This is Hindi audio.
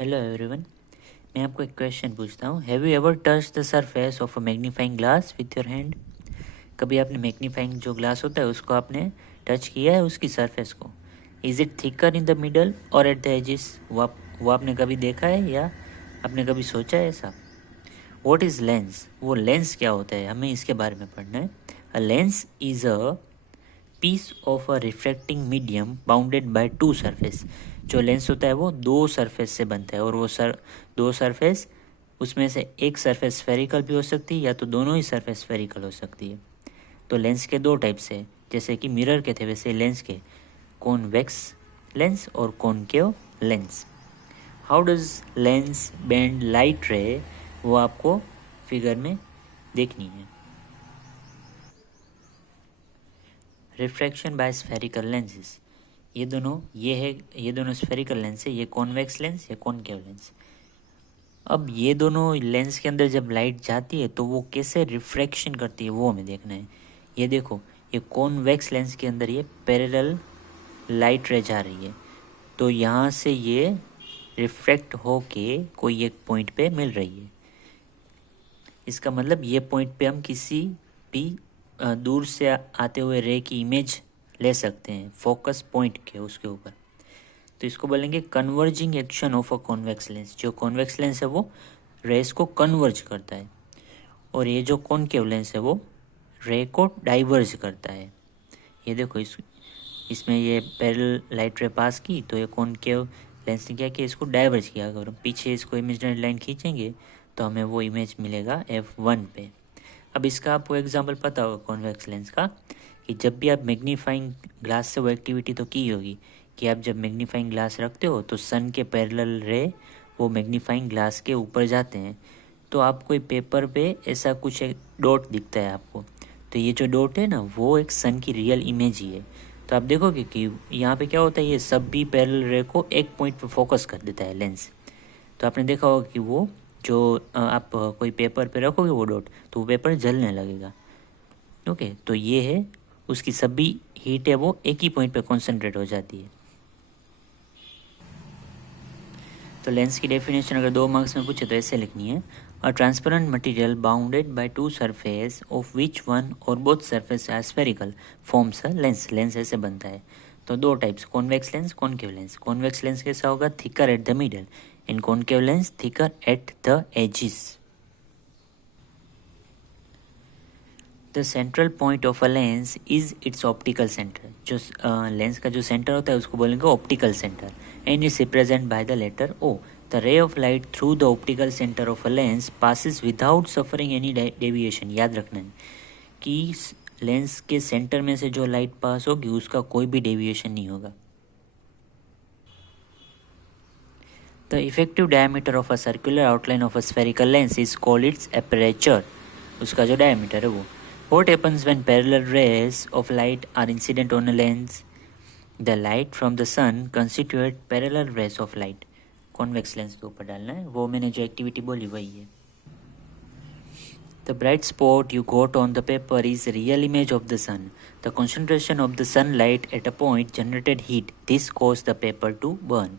Hello everyone. मैं आपको एक क्वेश्चन पूछता हूँ। Have you ever touch the surface of a magnifying glass with your hand? कभी आपने मैग्नीफाइंग जो ग्लास होता है उसको आपने टच किया है, उसकी सरफेस को? Is it thicker in the middle और एट द एजिस? वो आपने कभी देखा है या आपने कभी सोचा है ऐसा? What is lens? वो लेंस क्या होता है, हमें इसके बारे में पढ़ना है। A lens is a piece of a refracting medium bounded by two surface. जो लेंस होता है वो दो सरफेस से बनता है, और वो दो सरफेस, उसमें से एक सरफेस स्फेरिकल भी हो सकती है या तो दोनों ही सरफेस स्फेरिकल हो सकती है। तो लेंस के दो टाइप्स है, जैसे कि मिरर के थे वैसे लेंस के कॉन्वेक्स लेंस और concave lens. How does lens bend light रे, वो आपको फिगर में देखनी है। रिफ्रैक्शन बाय स्फेरिकल लेंसेज, ये दोनों स्फेरिकल लेंस है, ये कॉन्वेक्स लेंस या कॉनकेव लेंस। अब ये दोनों लेंस के अंदर जब लाइट जाती है तो वो कैसे रिफ्रैक्शन करती है वो हमें देखना है। ये देखो, ये कॉन्वेक्स लेंस के अंदर ये पैरेलल लाइट रे जा रही है, तो यहाँ से ये रिफ्रैक्ट होके कोई एक पॉइंट पे मिल रही है। इसका मतलब ये पॉइंट पे हम किसी भी दूर से आते हुए रे की इमेज ले सकते हैं फोकस पॉइंट के उसके ऊपर। तो इसको बोलेंगे converging action of a convex lens. जो कॉन्वेक्स लेंस है वो रेस को कन्वर्ज करता है, और ये जो कॉनकेव लेंस है वो रे को डाइवर्ज करता है। ये देखो, इसमें ये पैरेलल लाइट रे पास की तो ये कॉनकेव लेंस ने क्या किया, इसको डाइवर्ज किया। अगर हम पीछे इसको इमेजिनरी लाइन खींचेंगे तो हमें वो इमेज मिलेगा F1 पे। अब इसका आपको एग्जांपल पता होगा कॉन्वेक्स लेंस का, कि जब भी आप मैग्नीफाइंग ग्लास से वो एक्टिविटी तो की होगी कि आप जब मैग्नीफाइंग ग्लास रखते हो तो सन के पैरेलल रे वो मैग्नीफाइंग ग्लास के ऊपर जाते हैं, तो आप कोई पेपर पे ऐसा कुछ एक डॉट दिखता है आपको। तो ये जो डॉट है ना, वो एक सन की रियल इमेज ही है। तो आप देखोगे कि यहाँ पे क्या होता है, ये सब भी पैरेलल रे को एक पॉइंट पे फोकस कर देता है लेंस। तो आपने देखा होगा कि वो जो आप कोई पेपर पे रखोगे वो डॉट, तो वो पेपर जलने लगेगा। ओके, तो ये है उसकी सभी हीट है वो एक ही पॉइंट पे कॉन्सेंट्रेट हो जाती है। तो लेंस की डेफिनेशन अगर 2 मार्क्स में पूछे तो ऐसे लिखनी है। A transparent material bounded by two surface of which one और both surface are spherical forms a lens. Lens ऐसे बनता है। तो दो types, convex lens, concave lens. Convex lens कैसा होगा, thicker at the middle, in concave lens thicker at the edges. The central point of a lens is its optical centre. जो लेंस का जो सेंटर होता है उसको बोलेंगे optical centre, and is represent by the letter O. The ray of light through the optical centre of a lens passes without suffering any deviation. याद रखना है कि लेंस के सेंटर में से जो लाइट पास होगी उसका कोई भी डेविएशन नहीं होगा। The effective diameter of a circular outline of a spherical lens is called its aperture. उसका जो डायमीटर है वो। What happens when parallel rays of light are incident on a lens? The light from the sun constitute parallel rays of light. Convex lens के ऊपर डालना है, वो मैंने जो एक्टिविटी बोली वही है। The bright spot you got on the paper is real image of the sun. The concentration of the sunlight at a point generated heat. This caused the paper to burn.